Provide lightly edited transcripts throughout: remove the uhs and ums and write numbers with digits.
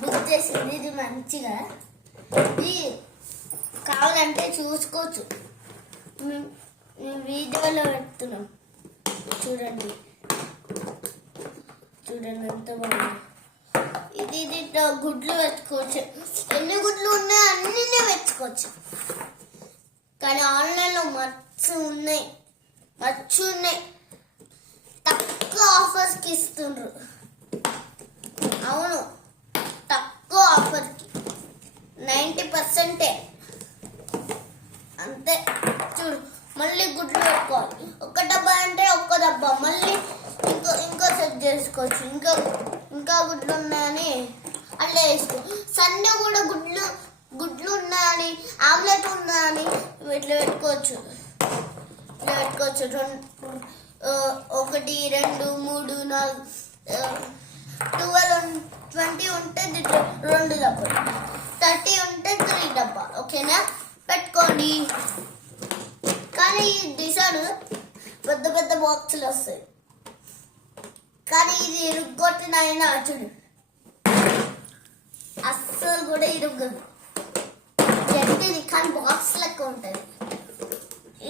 Book చేసింది ఇది మంచిగా. ఇది కావాలంటే చూసుకోవచ్చు, మేము వీడియోలో పెడుతున్నాం. చూడండి ఎంత బాగుంది. ఇది గుడ్లు పెట్టుకోవచ్చు, ఎన్ని గుడ్లు ఉన్నాయో అన్నీ పెట్టుకోవచ్చు. కానీ ఆన్లైన్లో మచ్చు ఉన్నాయి, తక్కువ ఆఫర్స్కి ఇస్తుండ్రు. అవును, తక్కువ ఆఫర్కి 90% అంతే. చూడు, మళ్ళీ గుడ్లు పెట్టుకోవాలి. ఒక డబ్బా అంటే ఒక్క డబ్బా, మళ్ళీ ఇంకో సెట్ చేసుకోవచ్చు. ఇంకా గుడ్లు ఉన్నాయని అట్లా వేసుకో. సండే కూడా గుడ్లు ఉన్నాయని, ఆమ్లెట్ ఉన్నాయని ఇట్లా పెట్టుకోవచ్చు. 1 2 3 4 12 20 ఉంటే 2 డబ్బాలు, 30 ఉంటే 3 డబ్బా. ఓకేనా, పెట్టుకోండి. కానీ డిసైడ్ పెద్ద బాక్సులు వస్తాయి. కానీ ఇది ఇరుగ్గొట్టినైనా చూడు, అస్సలు కూడా ఇరుగ్గదు. గట్టిది కానీ బాక్స్ లెక్క ఉంటుంది.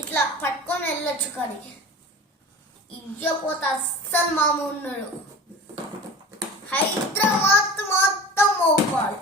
ఇట్లా పట్టుకొని వెళ్ళొచ్చు. కానీ ఇవ్వకపోతే అస్సలు మామూలు ఉన్నాడు. హైదరాబాద్ మొత్తం మోపాలి.